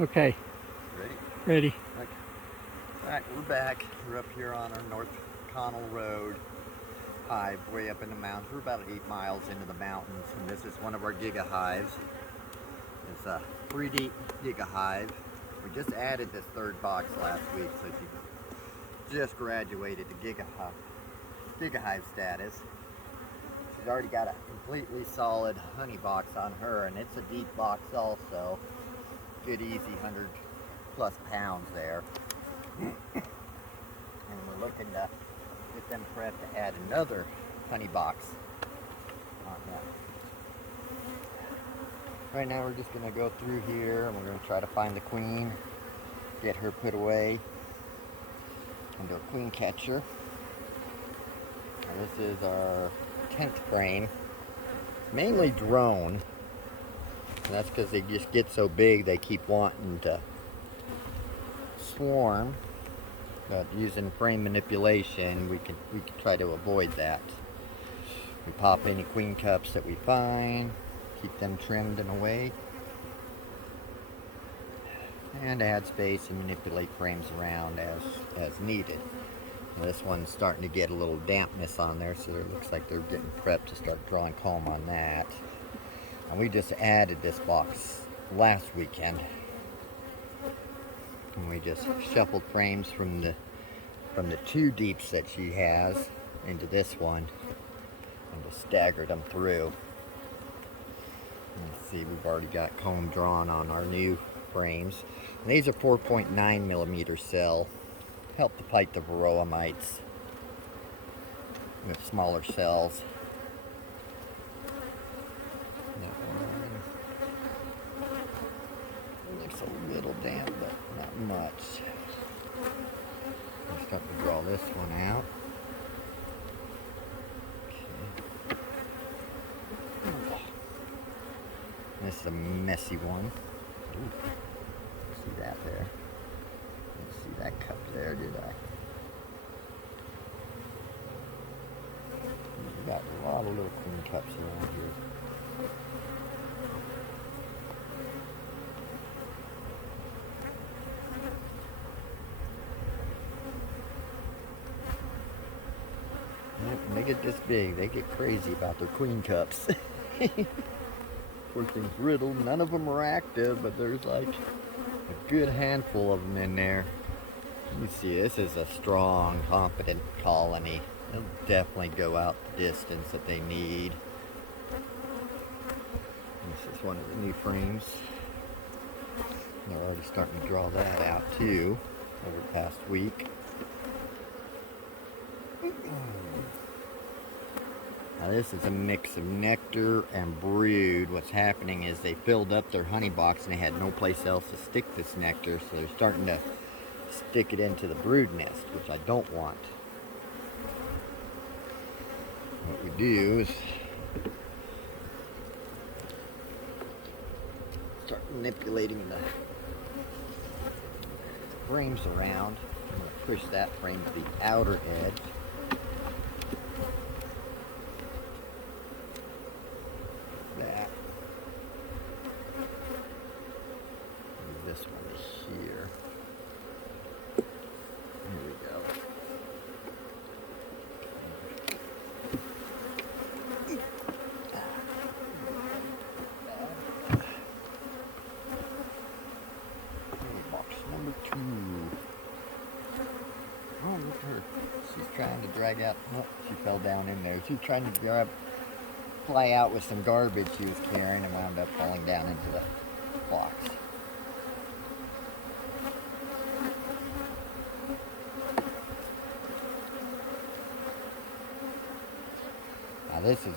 Okay, Ready? ready. Okay. Alright, we're back. We're up here on our North Connell Road hive, way up in the mountains. We're about 8 miles into the mountains, and this is one of our Giga-Hives. It's a 3D Giga-Hive. We just added this third box last week, so she just graduated to Giga-Hive status. She's already got a completely solid honey box on her, and it's a deep box also. Good easy 100+ pounds there. And we're looking to get them prepped to add another honey box on that. Right now we're just going to go through here and we're going to try to find the queen, get her put away into a queen catcher. And this is our tent frame. It's mainly drone. And that's because they just get so big they keep wanting to swarm. But using frame manipulation, we can try to avoid that. We pop any queen cups that we find, keep them trimmed in a way, and add space and manipulate frames around as needed. Now this one's starting to get a little dampness on there, so it looks like they're getting prepped to start drawing comb on that. And we just added this box last weekend. And we just shuffled frames from the 2 deeps that she has into this one and just staggered them through. Let's see, we've already got comb drawn on our new frames. And these are 4.9 millimeter cell. Help to fight the varroa mites with smaller cells. Looks a little damp, but not much. I'm starting to draw this one out. Okay. This is a messy one. Ooh. See that there? Didn't see that cup there, did I? We've got a lot of little queen cups around here. When they get this big, they get crazy about their queen cups. Poor thing's riddled. None of them are active, but there's like a good handful of them in there. You see, this is a strong, confident colony. They'll definitely go out the distance that they need. This is one of the new frames. They're already starting to draw that out too over the past week. Now this is a mix of nectar and brood. What's happening is they filled up their honey box and they had no place else to stick this nectar, so they're starting to stick it into the brood nest, which I don't want. What we do is start manipulating the frames around. I'm going to push that frame to the outer edge. This one here. Here we go. Box number 2. Oh, look at her. She's trying to drag out. Oh, she fell down in there. She's trying to fly out with some garbage she was carrying and wound up falling down into the box. Now this is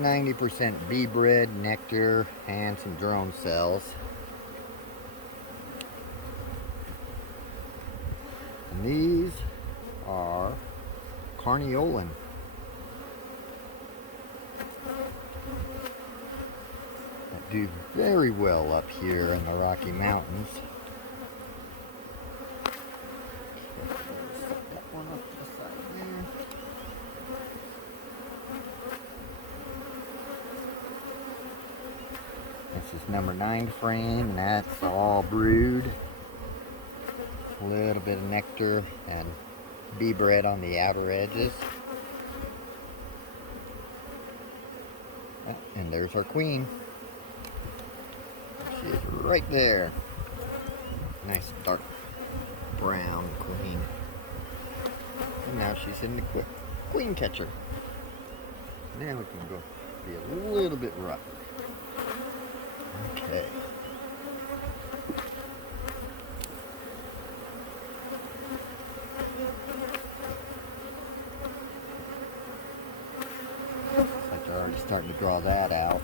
90% bee bread, nectar, and some drone cells. And these are Carniolan. That do very well up here in the Rocky Mountains. Set that one off to the side there. This is number 9 frame, and that's all brood. A little bit of nectar and bee bread on the outer edges. And there's our queen. She is right there. Nice dark brown queen. And now she's in the queen catcher. Now we can go be a little bit rougher. Okay. Looks like they're already starting to draw that out.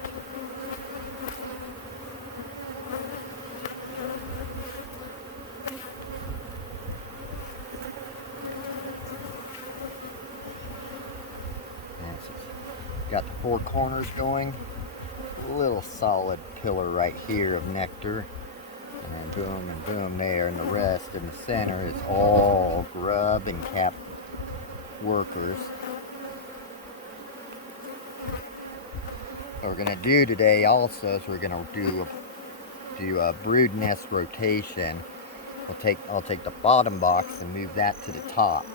Got the 4 corners going. A little solid pillar right here of nectar. And then boom and boom there. And the rest in the center is all grub and cap workers. What we're going to do today also is we're going to do a brood nest rotation. I'll take the bottom box and move that to the top.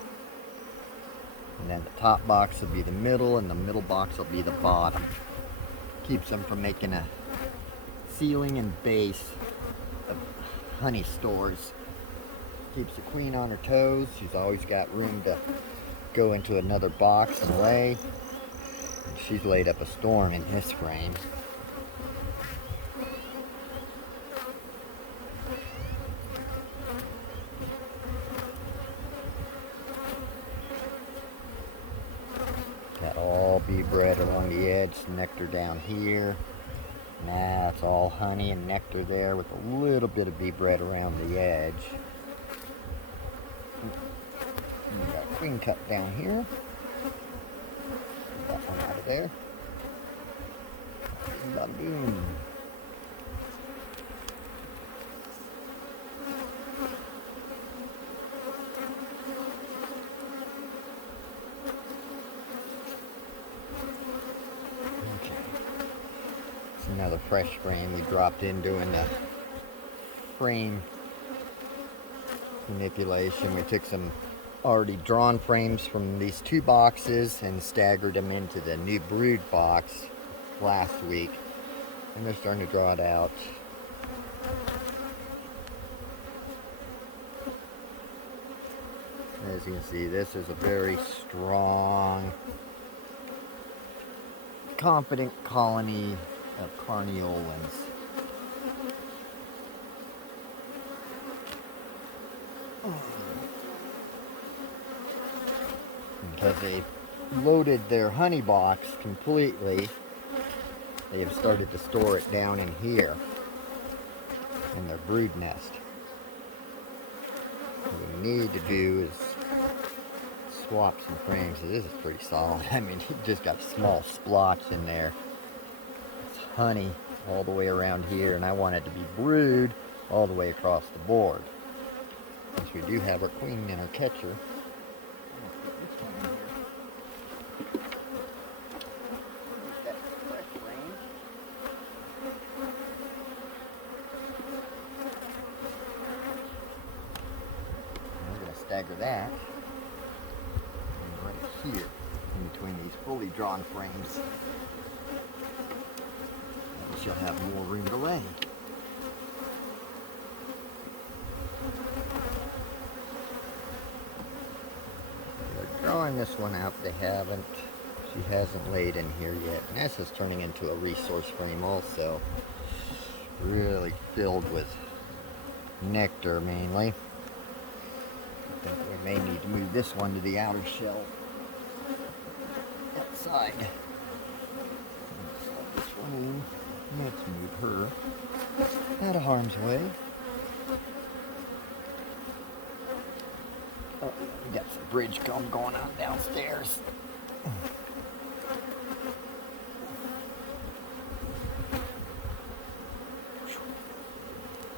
And then the top box will be the middle, and the middle box will be the bottom. Keeps them from making a ceiling and base of honey stores. Keeps the queen on her toes. She's always got room to go into another box and lay. And she's laid up a storm in this frame. Got all bee bread along the edge, nectar down here. Now it's all honey and nectar there with a little bit of bee bread around the edge. And we got queen cup down here. That one out of there. Bada boom. Another fresh frame we dropped in doing the frame manipulation. We took some already drawn frames from these 2 boxes and staggered them into the new brood box last week, and they're starting to draw it out. As you can see, this is a very strong, confident colony of Carniolans. Because they loaded their honey box completely, they have started to store it down in here in their brood nest. What we need to do is swap some frames. So this is pretty solid. I mean, it just got small splotch in there. Honey all the way around here, and I want it to be brood all the way across the board. Since we do have our queen and our catcher. I'm going to stagger that right here in between these fully drawn frames. She'll have more room to lay. They're drawing this one out. She hasn't laid in here yet. And this is turning into a resource frame also. Really filled with nectar mainly. I think we may need to move this one to the outer shell. Outside. Slide this one in. Let's move her out of harm's way. Oh, we got some bridge comb going on downstairs.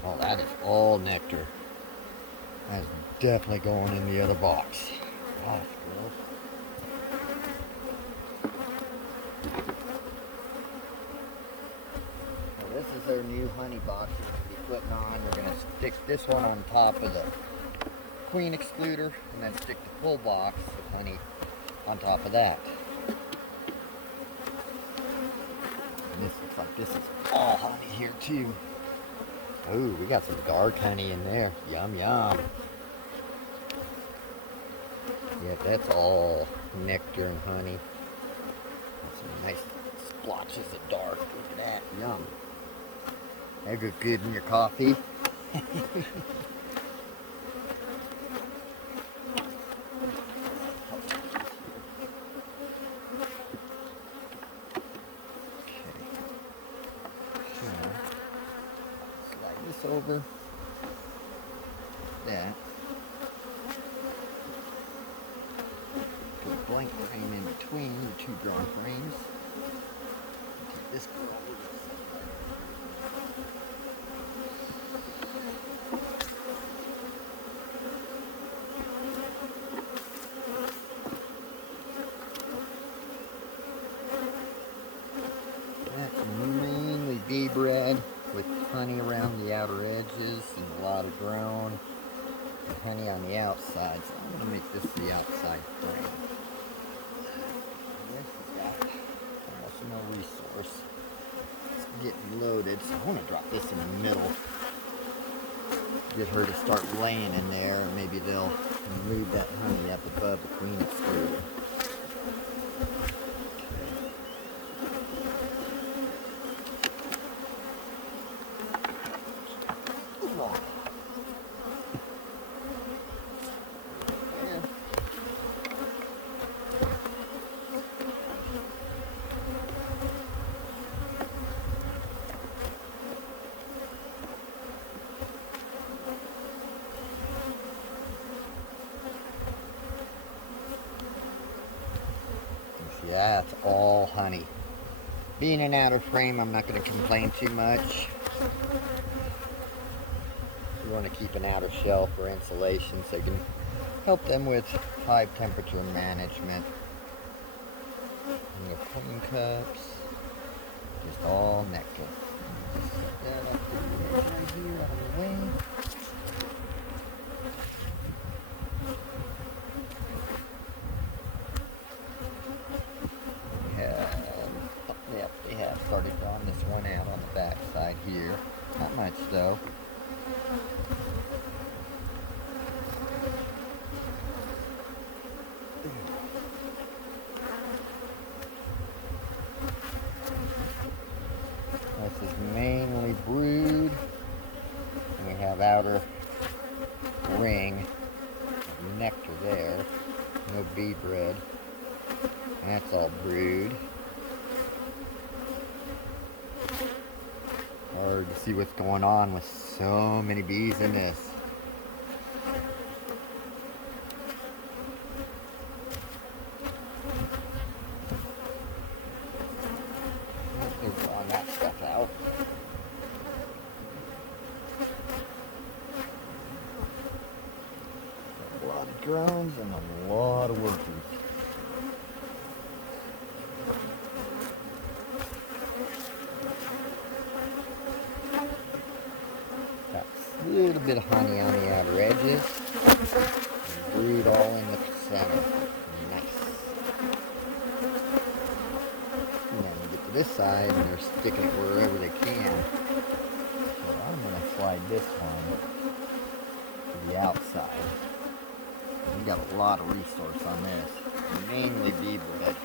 Oh, that is all nectar. That's definitely going in the other box. Oh, this is their new honey box we're going to be putting on. We're going to stick this one on top of the queen excluder and then stick the full box of honey on top of that. And this looks like this is all honey here too. Oh, we got some dark honey in there. Yum, yum. Yeah, that's all nectar and honey. Some nice splotches of dark. Look at that. Yum. That goes good in your coffee. Slide this over. That. Put a blank frame in between the two drawn frames. Take this girl over. That's mainly bee bread with honey around the outer edges and a lot of drone and honey on the outside. So I'm going to make this the outside frame. This has got almost no resource. It's getting loaded, so I want to drop this in the middle. Get her to start laying in there, and maybe they'll move that honey up above the queen excluder. Yeah, it's all honey. Being an outer frame, I'm not going to complain too much. You want to keep an outer shell for insulation so you can help them with hive temperature management. And your queen cups, just all nectar. Just set that up right here out of the way. Yep, they have started drawing this one out on the back side here. Not much though. This is mainly brood. And we have outer ring of nectar there. No bee bread. That's all brood. Hard to see what's going on with so many bees in this. They're drawing that stuff out. A lot of drones and a lot of workers. A little bit of honey on the outer edges, and brood all in the center. Nice. And then we get to this side, and they're sticking it wherever they can. So I'm going to slide this one to the outside. We've got a lot of resource on this, mainly bee bread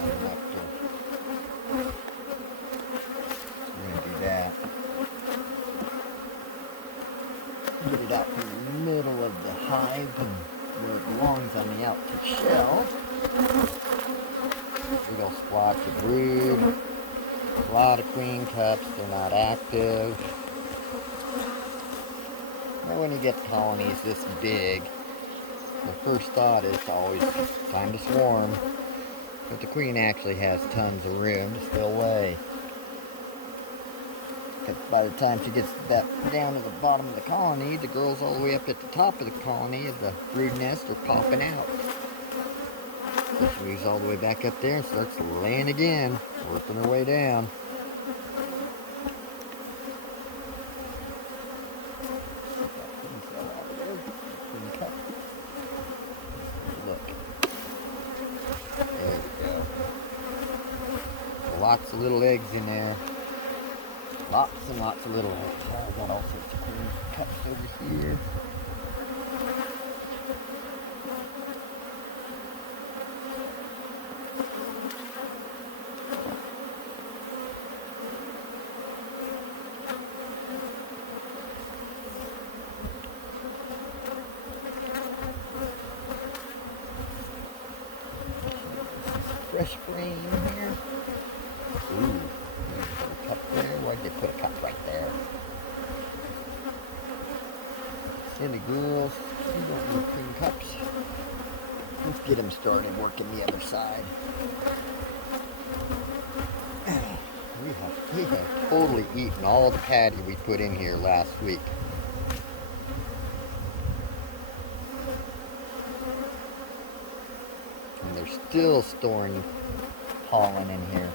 and nectar. We're going to do that. Get it out from the middle of the hive and where it belongs on the outer shell. Big old splotch of brood. A lot of queen cups, they're not active. Now when you get colonies this big, the first thought is always time to swarm. But the queen actually has tons of room to still lay. But by the time she gets that down to the bottom of the colony, the girls all the way up at the top of the colony of the brood nest are popping out. So she moves all the way back up there and starts laying again, working her way down. Lots of little eggs in there. Lots and lots of little eggs. I got all sorts of queen cups over here. Fresh frame here. Ooh, a cup there. Why'd they put a cup right there? Silly girls, you don't need cream cups. Let's get them started working the other side. We have totally eaten all the patty we put in here last week. And they're still storing pollen in here.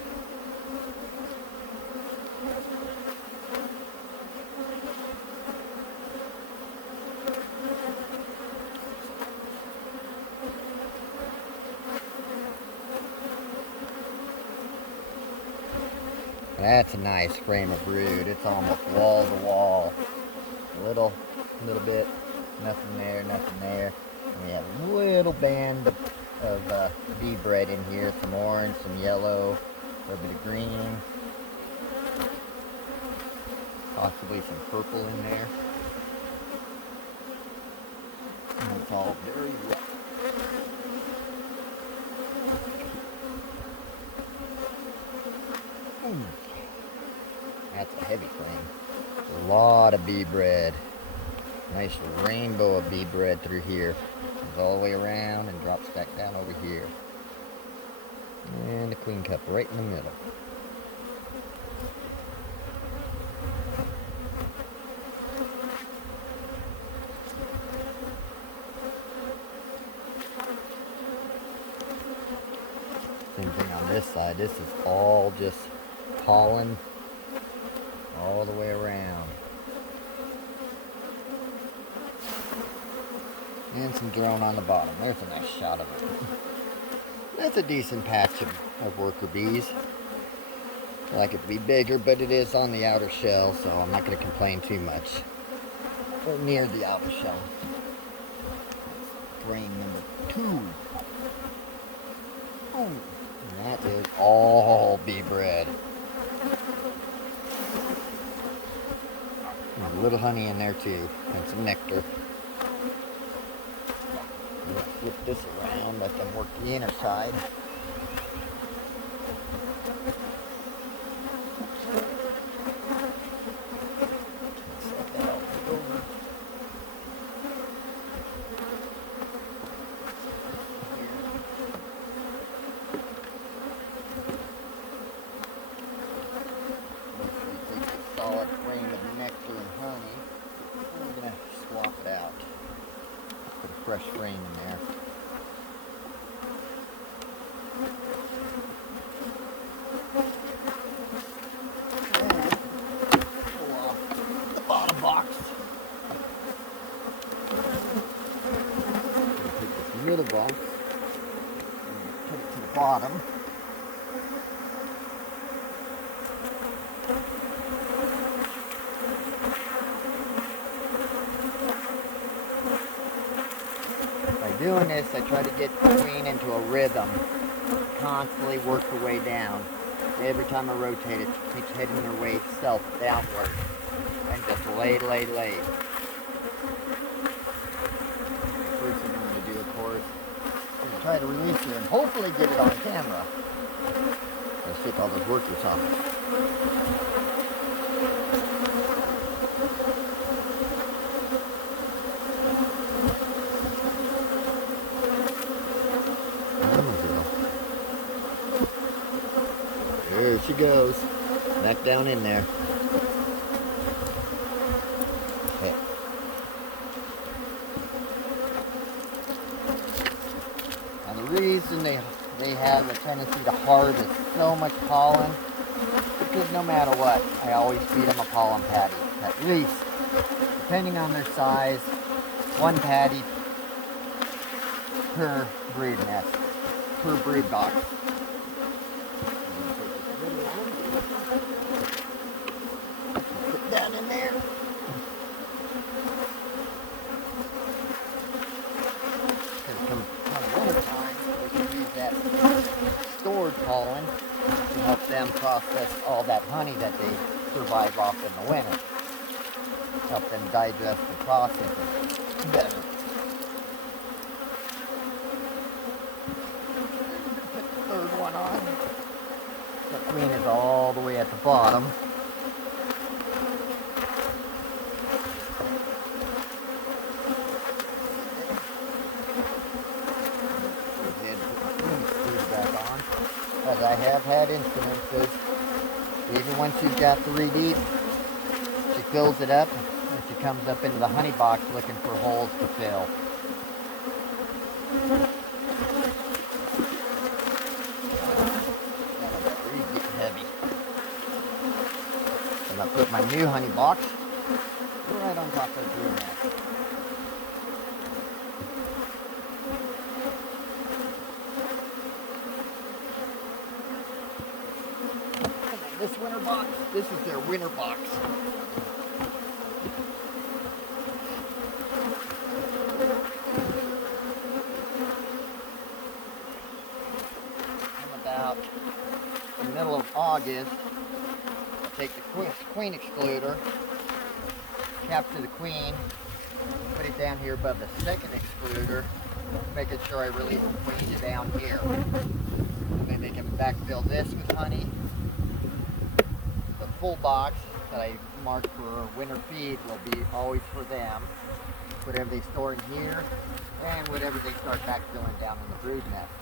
That's a nice frame of brood. It's almost wall to wall. A little bit, nothing there, nothing there. And we have a little band of bee bread in here. Some orange, some yellow, a little bit of green. Possibly some purple in there. And it's all very wet. That's a heavy frame. A lot of bee bread. Nice rainbow of bee bread through here. Comes all the way around and drops back down over here. And the queen cup right in the middle. Same thing on this side. This is all just pollen all the way around. And some drone on the bottom. There's a nice shot of it. That's a decent patch of worker bees. I like it to be bigger, but it is on the outer shell, so I'm not going to complain too much. Or near the outer shell. Frame number 2. Oh, and that is all bee bread. There's a little honey in there too, and some nectar. I'm going to flip this around, let them work the inner side. Solid frame of nectar and honey. I'm going to swap it out. Put a fresh frame in there. Pull off the bottom box. Take this middle box and put it to the bottom. Doing this, I try to get the queen into a rhythm, constantly work her way down. Every time I rotate it, she keeps heading her way itself downward, and just lay. First thing I'm going to do, of course, is try to release her and hopefully get it on camera. Let's take all those workers off. There she goes, back down in there. Okay. Now the reason they have a tendency to harvest so much pollen, because no matter what, I always feed them a pollen patty. At least, depending on their size, one patty per brood nest, per brood box. process all that honey that they survive off in the winter. Help them digest and process it better. Put the third one on. The queen is all the way at the bottom. As I have had incidences, even once you've got 3 deep, she fills it up and she comes up into the honey box looking for holes to fill. That getting heavy. And I'll put my new honey box right on top of the brunette. This winter box, this is their winter box. And about the middle of August, I'll take the queen excluder, capture the queen, put it down here above the second excluder, making sure I release the queen down here. And then they can backfill this with honey. Full box that I marked for winter feed will be always for them. Whatever they store in here and whatever they start backfilling down in the brood nest.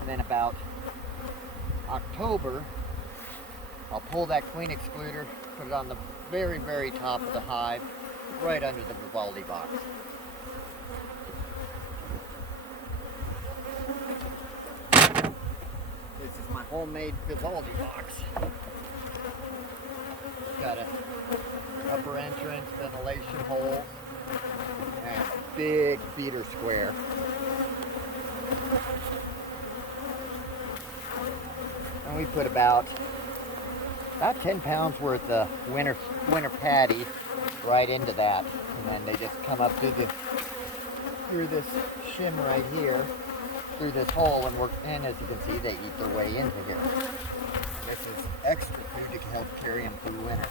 And then about October, I'll pull that queen excluder, put it on the very, very top of the hive, right under the Vivaldi box. This is my homemade Vivaldi box. Got a upper entrance, ventilation hole, and a big feeder square. And we put about 10 pounds worth of winter patty right into that. And then they just come up through this shim right here, through this hole, and work in. As you can see, they eat their way into here. This is extra food to help carry them through winter.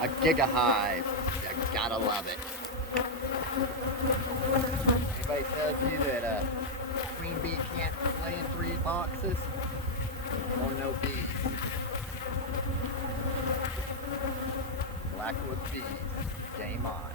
A Giga-Hive. You gotta love it. Anybody tells you that a queen bee can't lay in 3 boxes? Or no bees. Blackwood bees. Game on.